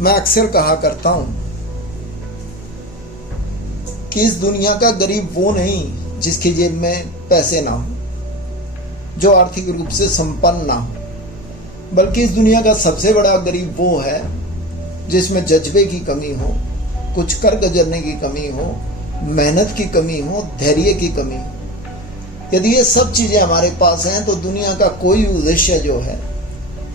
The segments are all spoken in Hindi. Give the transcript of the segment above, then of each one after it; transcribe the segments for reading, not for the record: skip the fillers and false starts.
मैं अक्सर कहा करता हूं कि इस दुनिया का गरीब वो नहीं जिसकी जेब में पैसे ना हो, जो आर्थिक रूप से संपन्न ना हो, बल्कि इस दुनिया का सबसे बड़ा गरीब वो है जिसमें जज्बे की कमी हो, कुछ कर गुजरने की कमी हो, मेहनत की कमी हो, धैर्य की कमी हो। यदि ये सब चीज़ें हमारे पास हैं तो दुनिया का कोई उद्देश्य जो है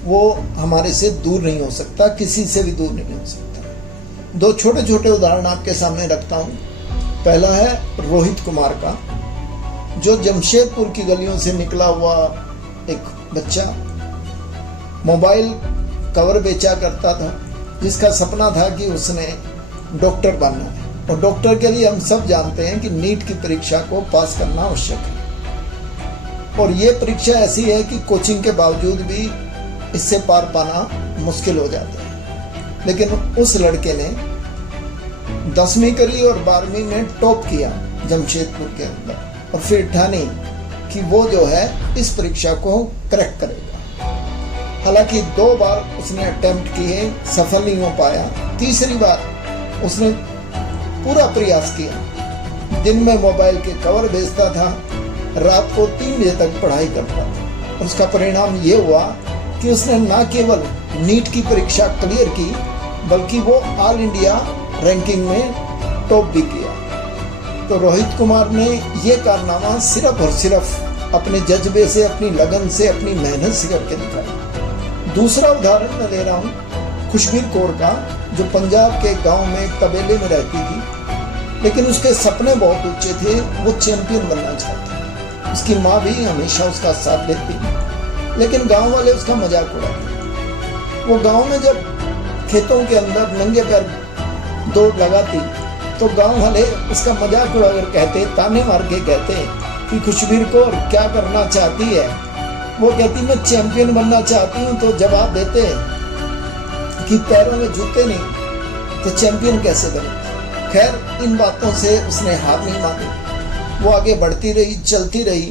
वो हमारे से दूर नहीं हो सकता, किसी से भी दूर नहीं हो सकता। दो छोटे छोटे उदाहरण आपके सामने रखता हूँ। पहला है रोहित कुमार का, जो जमशेदपुर की गलियों से निकला हुआ एक बच्चा मोबाइल कवर बेचा करता था, जिसका सपना था कि उसने डॉक्टर बनना है। और डॉक्टर के लिए हम सब जानते हैं कि नीट की परीक्षा को पास करना आवश्यक है, और ये परीक्षा ऐसी है कि कोचिंग के बावजूद भी इससे पार पाना मुश्किल हो जाता है। लेकिन उस लड़के ने 10वीं करी और 12वीं में टॉप किया जमशेदपुर के अंदर, और फिर ठानी कि वो जो है इस परीक्षा को क्रैक करेगा। हालांकि 2 बार उसने अटेम्प्ट किए, सफल नहीं हो पाया। तीसरी बार उसने पूरा प्रयास किया, दिन में मोबाइल के कवर बेचता था, रात को 3 बजे तक पढ़ाई करता था। उसका परिणाम ये हुआ कि उसने न केवल नीट की परीक्षा क्लियर की, बल्कि वो ऑल इंडिया रैंकिंग में टॉप भी किया। तो रोहित कुमार ने ये कारनामा सिर्फ और सिर्फ अपने जज्बे से, अपनी लगन से, अपनी मेहनत से करके दिखाया। दूसरा उदाहरण मैं ले रहा हूँ खुशबीर कौर का, जो पंजाब के गांव में एक तबेले में रहती थी, लेकिन उसके सपने बहुत ऊंचे थे। वो चैंपियन बनना चाहती। उसकी माँ भी हमेशा उसका साथ देती, लेकिन गांव वाले उसका मजाक उड़ाते। वो गांव में जब खेतों के अंदर नंगे पैर दौड़ लगाती तो गांव वाले उसका मजाक उड़ाकर कहते, ताने मार के कहते कि खुशबीर कौर क्या करना चाहती है। वो कहती मैं चैंपियन बनना चाहती हूँ। तो जवाब देते कि पैरों में जूते नहीं तो चैंपियन कैसे बने। खैर, इन बातों से उसने हार नहीं मानी। वो आगे बढ़ती रही, चलती रही,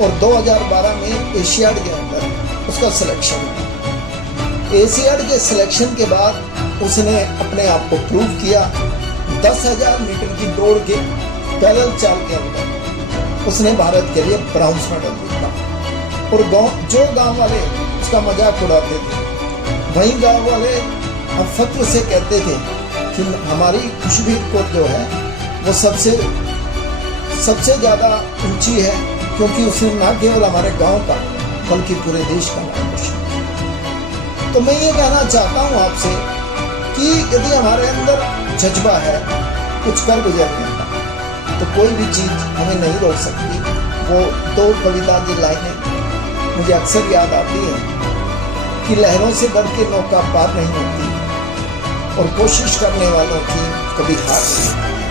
और 2012 में एशियाड के अंदर उसका सिलेक्शन हुआ। एशियाड के सिलेक्शन के बाद उसने अपने आप को प्रूव किया। 10,000 मीटर की दौड़ के पैदल चाल के अंदर उसने भारत के लिए ब्रॉन्ज मेडल जीता। और जो गांव वाले उसका मजाक उड़ाते थे, वहीं गांव वाले अब फख्र से कहते थे कि हमारी खुशबीर कौर जो है वो सबसे ज़्यादा ऊंची है, क्योंकि उसने न केवल हमारे गांव का बल्कि पूरे देश का नाम रोशन किया। तो मैं ये कहना चाहता हूँ आपसे कि यदि हमारे अंदर जज्बा है कुछ कर गुजरने का, तो कोई भी चीज़ हमें नहीं रोक सकती। वो 2 कविता की लाइनें मुझे अक्सर याद आती हैं कि लहरों से डर के नौका पार नहीं होती, और कोशिश करने वालों की कभी हार नहीं।